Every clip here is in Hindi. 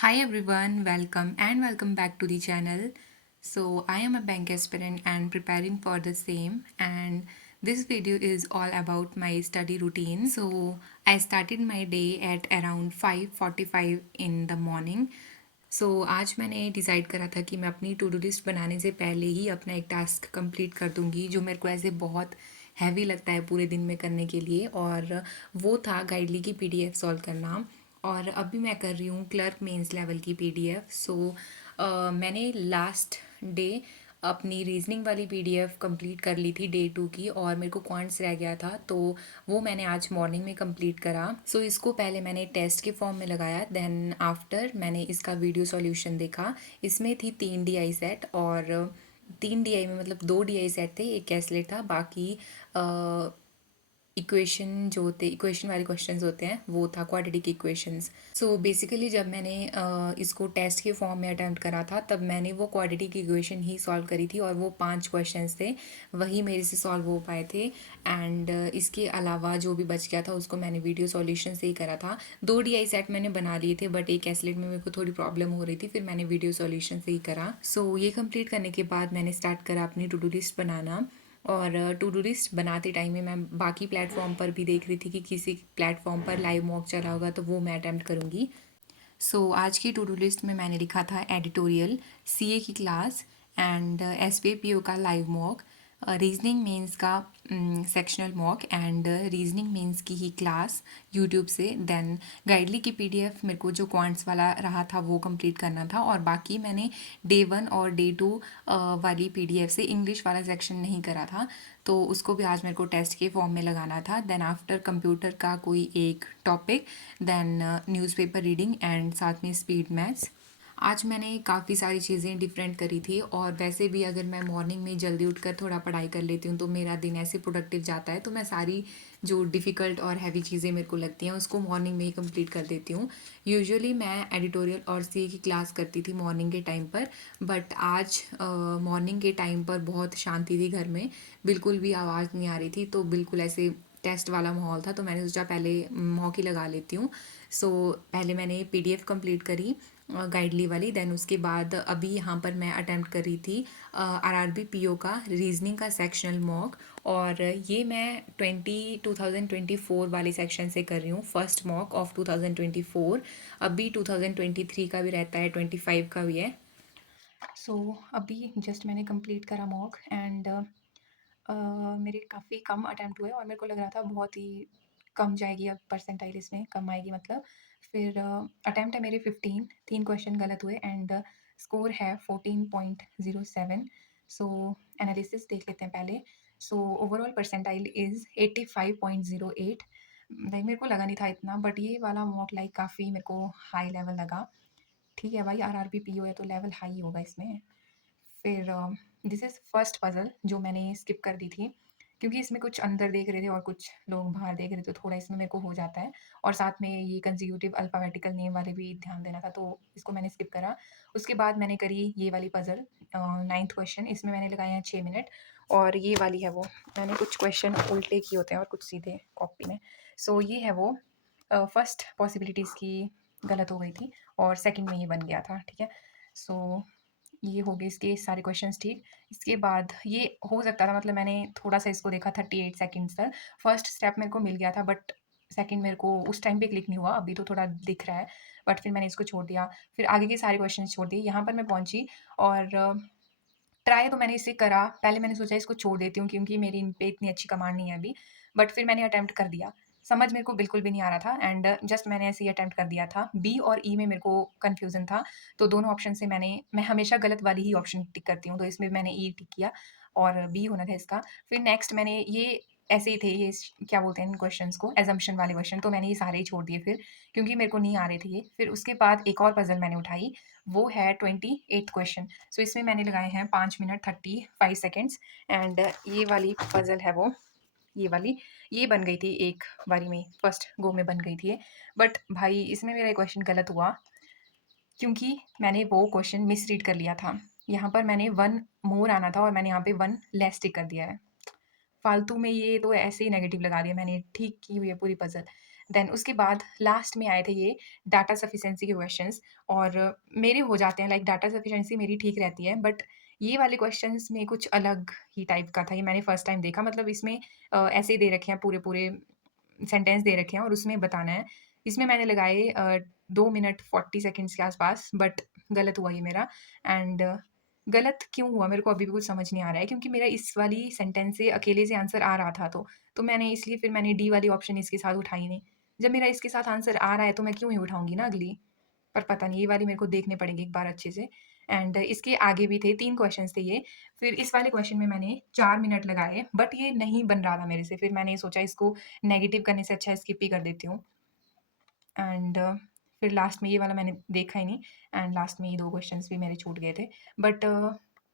Hi everyone, welcome back to the channel. So, I am a bank aspirant and preparing for the same, and this video is all about my study routine. So, I started my day at around 5:45 in the morning. आज मैंने डिसाइड करा था कि मैं अपनी टू डू लिस्ट बनाने से पहले ही अपना एक टास्क कंप्लीट कर दूंगी जो मेरे को ऐसे बहुत हैवी लगता है पूरे दिन में करने के लिए, और वो था गाइडली की पीडीएफ सॉल्व करना। और अभी मैं कर रही हूँ क्लर्क मेंस लेवल की पीडीएफ। मैंने लास्ट डे अपनी रीजनिंग वाली पीडीएफ कंप्लीट कर ली थी डे 2 की, और मेरे को क्वांट्स रह गया था तो वो मैंने आज मॉर्निंग में कंप्लीट करा। इसको पहले मैंने टेस्ट के फॉर्म में लगाया, देन आफ्टर मैंने इसका वीडियो सॉल्यूशन देखा। इसमें थी 3 DI सेट, और 3 DI में मतलब 2 DI सेट थे, एक कैसलेट था, बाकी इक्वेशन जो होते इक्वेशन वाले क्वेश्चंस होते हैं वो था क्वाड्रेटिक इक्वेशंस। बेसिकली जब मैंने इसको टेस्ट के फॉर्म में अटेम्प्ट करा था तब मैंने वो क्वाड्रेटिक इक्वेशन ही सॉल्व करी थी, और वो 5 क्वेश्चंस थे वही मेरे से सॉल्व हो पाए थे। एंड इसके अलावा जो भी बच गया था उसको मैंने वीडियो सॉल्यूशन से ही करा था। 2 DI सेट मैंने बना लिए थे, बट एक एसलेट में मेरे को थोड़ी प्रॉब्लम हो रही थी, फिर मैंने वीडियो सॉल्यूशन से ही करा। ये कंप्लीट करने के बाद मैंने स्टार्ट करा अपनी टू डू लिस्ट बनाना। और टू डू लिस्ट बनाते टाइम में मैं बाकी प्लेटफॉर्म पर भी देख रही थी कि किसी प्लेटफॉर्म पर लाइव मॉक चला होगा तो वो मैं अटैम्प्ट करूँगी। आज की टू डू लिस्ट में मैंने लिखा था एडिटोरियल, सीए की क्लास, एंड एसपीपीओ का लाइव मॉक, रीजनिंग मेंस का sectional mock, and reasoning mains की ही क्लास यूट्यूब से। देन गाइडली की पीडीएफ मेरे को जो क्वांट्स वाला रहा था वो कंप्लीट करना था, और बाकी मैंने डे 1 और डे 2 वाली पीडीएफ से इंग्लिश वाला सेक्शन नहीं करा था, तो उसको भी आज मेरे को टेस्ट के फॉर्म में लगाना था। देन आफ्टर कंप्यूटर का कोई एक topic, then newspaper reading, and साथ में स्पीड मैथ्स। आज मैंने काफ़ी सारी चीज़ें डिफरेंट करी थी, और वैसे भी अगर मैं मॉर्निंग में जल्दी उठकर थोड़ा पढ़ाई कर लेती हूँ तो मेरा दिन ऐसे प्रोडक्टिव जाता है, तो मैं सारी जो डिफ़िकल्ट और हैवी चीज़ें मेरे को लगती हैं उसको मॉर्निंग में ही कंप्लीट कर देती हूँ। यूजुअली मैं एडिटोरियल और सी की क्लास करती थी मॉर्निंग के टाइम पर, बट आज मॉर्निंग के टाइम पर बहुत शांति थी घर में, बिल्कुल भी आवाज़ नहीं आ रही थी, तो बिल्कुल ऐसे टेस्ट वाला माहौल था, तो मैंने सोचा पहले मॉक ही लगा लेती हूँ। पहले मैंने पीडीएफ कंप्लीट करी गाइडली वाली, देन उसके बाद अभी यहाँ पर मैं अटेम्प्ट कर रही थी आरआरबी पीओ का रीजनिंग का सेक्शनल मॉक, और ये मैं 2024 वाले सेक्शन से कर रही हूँ, फर्स्ट मॉक ऑफ 2024। अभी 2023 का भी रहता है, 25 का भी है। अभी जस्ट मैंने कंप्लीट करा मॉक, एंड मेरे काफ़ी कम अटैम्प्ट हुए, और मेरे को लग रहा था बहुत ही कम जाएगी, अब परसेंटाइल इसमें कम आएगी मतलब। फिर अटैम्प्ट है मेरे 15, 3 क्वेश्चन गलत हुए, एंड स्कोर है 14.07। एनालिसिस देख लेते हैं पहले। Overall percentile is 85.08। लाइक मेरे को लगा नहीं था इतना, बट ये वाला मॉक लाइक काफ़ी मेरे को हाई लेवल लगा। ठीक है भाई, आरआरबी पीओ है तो लेवल हाई होगा इसमें। फिर दिस इज़ फर्स्ट पज़ल जो मैंने स्किप कर दी थी, क्योंकि इसमें कुछ अंदर देख रहे थे और कुछ लोग बाहर देख रहे थे, तो थोड़ा इसमें मेरे को हो जाता है, और साथ में ये कंसेक्यूटिव अल्फ़ाबेटिकल नेम वाले भी ध्यान देना था, तो इसको मैंने स्किप करा। उसके बाद मैंने करी ये वाली पज़ल, 9th क्वेश्चन, इसमें मैंने लगाए हैं 6 मिनट, और ये वाली है वो, मैंने कुछ क्वेश्चन उल्टे किए होते हैं और कुछ सीधे कॉपी में। ये है वो, फर्स्ट पॉसिबिलिटीज़ की गलत हो गई थी, और सेकंड में ये बन गया था, ठीक है। ये हो गए इसके सारे क्वेश्चंस ठीक। इसके बाद ये हो सकता था, मतलब मैंने थोड़ा-सा इसको देखा 38 सेकंड्स तक। फर्स्ट स्टेप मेरे को मिल गया था, बट सेकंड मेरे को उस टाइम पे क्लिक नहीं हुआ, अभी तो थोड़ा दिख रहा है, बट फिर मैंने इसको छोड़ दिया। फिर आगे के सारे क्वेश्चंस छोड़ दिए। यहाँ पर मैं पहुँची, और ट्राई तो मैंने इसे करा। पहले मैंने सोचा इसको छोड़ देती हूँ क्योंकि मेरी इन पे इतनी अच्छी कमांड नहीं है अभी, बट फिर मैंने अटेम्प्ट कर दिया। समझ मेरे को बिल्कुल भी नहीं आ रहा था, एंड जस्ट मैंने ऐसे ही अटेम्प्ट कर दिया था। बी और ई में मेरे को कन्फ्यूज़न था, तो दोनों ऑप्शन से मैं हमेशा गलत वाली ही ऑप्शन टिक करती हूँ, तो इसमें मैंने ई टिक किया, और बी होना था इसका। फिर नेक्स्ट मैंने ये ऐसे ही थे ये क्या बोलते हैं इन क्वेश्चंस को, असम्पशन वाले क्वेश्चन, तो मैंने ये सारे ही छोड़ दिए फिर, क्योंकि मेरे को नहीं आ रहे थे ये। फिर उसके बाद एक और पज़ल मैंने उठाई, वो है 28th क्वेश्चन। इसमें मैंने लगाए हैं 5 मिनट 35 सेकंड्स, एंड ये वाली पज़ल है वो, ये वाली, ये बन गई थी एक बारी में, फर्स्ट गो में बन गई थी ये। बट भाई इसमें मेरा क्वेश्चन गलत हुआ, क्योंकि मैंने वो क्वेश्चन मिसरीड कर लिया था। यहाँ पर मैंने 1 मोर आना था, और मैंने यहाँ पे 1 लेस टिक कर दिया है। फालतू में ये तो ऐसे ही नेगेटिव लगा दिया मैंने, ठीक की हुई है पूरी पज़ल। देन उसके बाद लास्ट में आए थे ये डाटा सफिशिएंसी के क्वेश्चंस और मेरे हो जाते हैं लाइक डाटा सफिशिएंसी मेरी ठीक रहती है बट ये वाले क्वेश्चंस में कुछ अलग ही टाइप का था। ये मैंने फर्स्ट टाइम देखा मतलब इसमें ऐसे दे रखे हैं पूरे-पूरे सेंटेंस दे रखे हैं और उसमें बताना है। इसमें मैंने लगाए 2 मिनट 40 सेकंड्स के आसपास बट गलत हुआ ये मेरा एंड गलत क्यों हुआ मेरे को अभी भी कुछ समझ नहीं आ रहा है क्योंकि मेरा इस वाली सेंटेंस से अकेले से आंसर आ रहा था तो मैंने इसलिए फिर मैंने डी वाली ऑप्शन इसके साथ उठाई नहीं। जब मेरा इसके साथ आंसर आ रहा है तो मैं क्यों ही उठाऊँगी ना अगली। पर पता नहीं ये वाली मेरे को देखने पड़ेंगे एक बार अच्छे से एंड इसके आगे भी थे 3 क्वेश्चंस थे ये। फिर इस वाले क्वेश्चन में मैंने 4 मिनट लगाए बट ये नहीं बन रहा था मेरे से। फिर मैंने सोचा इसको नेगेटिव करने से अच्छा स्किप ही कर देती हूँ एंड फिर लास्ट में ये वाला मैंने देखा ही नहीं एंड लास्ट में ये 2 क्वेश्चंस भी मेरे छूट गए थे। बट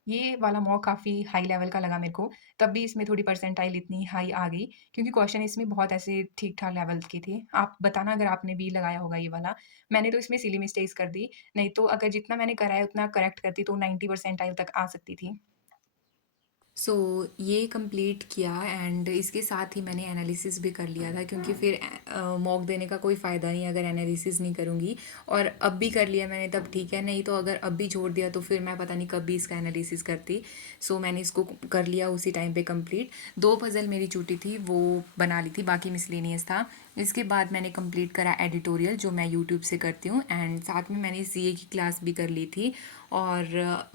ये वाला मॉक काफ़ी हाई लेवल का लगा मेरे को। तब भी इसमें थोड़ी परसेंटाइल इतनी हाई आ गई क्योंकि क्वेश्चन इसमें बहुत ऐसे ठीक-ठाक लेवल के थे। आप बताना अगर आपने भी लगाया होगा ये वाला। मैंने तो इसमें सिली मिस्टेक्स कर दी, नहीं तो अगर जितना मैंने करा है उतना करेक्ट करती तो 90 परसेंटाइल तक आ सकती थी। सो ये कंप्लीट किया एंड इसके साथ ही मैंने एनालिसिस भी कर लिया था क्योंकि फिर मॉक देने का कोई फ़ायदा नहीं अगर एनालिसिस नहीं करूँगी और अब भी कर लिया मैंने तब ठीक है, नहीं तो अगर अब भी छोड़ दिया तो फिर मैं पता नहीं कब भी इसका एनालिसिस करती। सो मैंने इसको कर लिया उसी टाइम पे कंप्लीट। 2 पज़ल मेरी छूटी थी वो बना ली थी, बाकी मिसलेनियस था। इसके बाद मैंने कंप्लीट करा एडिटोरियल जो मैं यूट्यूब से करती हूँ एंड साथ में मैंने सीए की क्लास भी कर ली थी और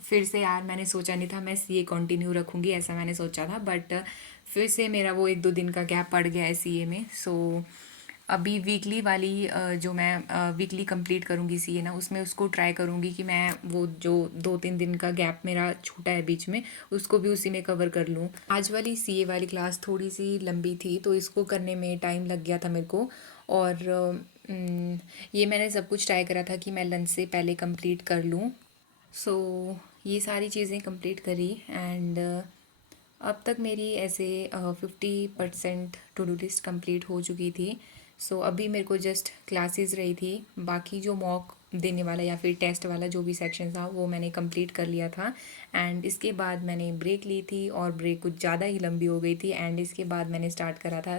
फिर से यार मैंने सोचा नहीं था मैं सीए कंटिन्यू रखूँगी ऐसा मैंने सोचा था बट फिर से मेरा वो 1-2 दिन का गैप पड़ गया है सीए में। सो अभी वीकली वाली जो मैं वीकली कंप्लीट करूँगी सीए ना उसमें उसको ट्राई करूँगी कि मैं वो जो 2-3 दिन का गैप मेरा छूटा है बीच में उसको भी उसी में कवर कर लूँ। आज वाली सीए वाली क्लास थोड़ी सी लंबी थी तो इसको करने में टाइम लग गया था मेरे को और ये मैंने सब कुछ ट्राई करा था कि मैं लंच से पहले कंप्लीट कर लूँ। सो ये सारी चीज़ें कंप्लीट करी एंड अब तक मेरी ऐसे 50% टू डू लिस्ट कंप्लीट हो चुकी थी। सो अभी मेरे को जस्ट क्लासेस रही थी, बाकी जो मॉक देने वाला या फिर टेस्ट वाला जो भी सेक्शन था वो मैंने कंप्लीट कर लिया था एंड इसके बाद मैंने ब्रेक ली थी और ब्रेक कुछ ज़्यादा ही लंबी हो गई थी एंड इसके बाद मैंने स्टार्ट करा था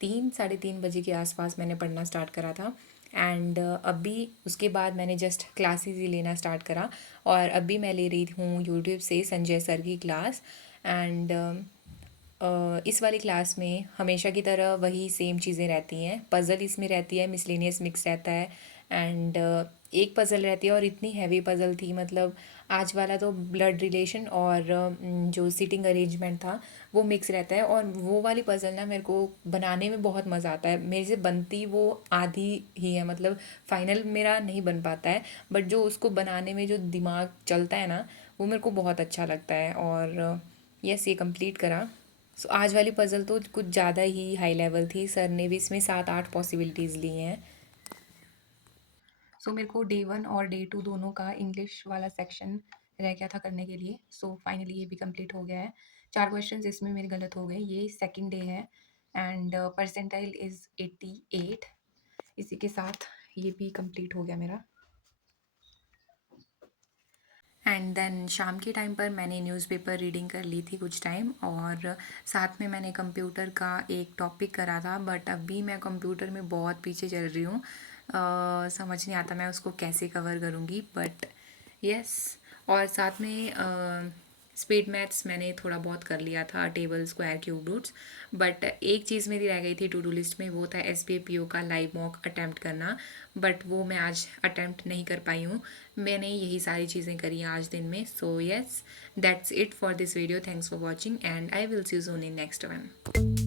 3-3:30 बजे के आसपास मैंने पढ़ना स्टार्ट करा था एंड अभी उसके बाद मैंने जस्ट क्लासेस ही लेना स्टार्ट करा और अभी मैं ले रही हूँ यूट्यूब से संजय सर की क्लास एंड इस वाली क्लास में हमेशा की तरह वही सेम चीज़ें रहती हैं। पज़ल इसमें रहती है, मिसलेनियस मिक्स रहता है एंड एक पज़ल रहती है और इतनी हैवी पज़ल थी मतलब आज वाला तो ब्लड रिलेशन और जो सीटिंग अरेंजमेंट था वो मिक्स रहता है और वो वाली पज़ल ना मेरे को बनाने में बहुत मज़ा आता है। मेरे से बनती वो आधी ही है मतलब फाइनल मेरा नहीं बन पाता है बट जो उसको बनाने में जो दिमाग चलता है ना वो मेरे को बहुत अच्छा लगता है और यस ये कंप्लीट करा। सो आज वाली पज़ल तो कुछ ज़्यादा ही हाई लेवल थी, सर ने भी इसमें 7-8 पॉसिबिलिटीज़ ली हैं। सो मेरे को डे 1 और डे 2 दोनों का इंग्लिश वाला सेक्शन रह गया था करने के लिए। सो फाइनली ये भी कंप्लीट हो गया है। 4 क्वेश्चंस इसमें मेरे गलत हो गए। ये सेकंड डे है एंड परसेंटाइल इज़ 88। इसी के साथ ये भी कंप्लीट हो गया मेरा। एंड देन शाम के टाइम पर मैंने न्यूज़पेपर रीडिंग कर ली थी कुछ टाइम और साथ में मैंने कंप्यूटर का एक टॉपिक करा था बट अभी मैं कंप्यूटर में बहुत पीछे चल रही हूँ। समझ नहीं आता मैं उसको कैसे कवर करूँगी बट यस। और साथ में स्पीड मैथ्स मैंने थोड़ा बहुत कर लिया था, table square cube roots. But एक चीज़ मेरी रह गई थी टू डू लिस्ट में, वो था SBA-PO का लाइव मॉक अटैम्प्ट करना बट वो मैं आज अटैम्प्ट नहीं कर पाई हूँ। मैंने यही सारी चीज़ें करी हैं आज दिन में। So yes that's it for this video. Thanks for watching and I will see you soon in next one.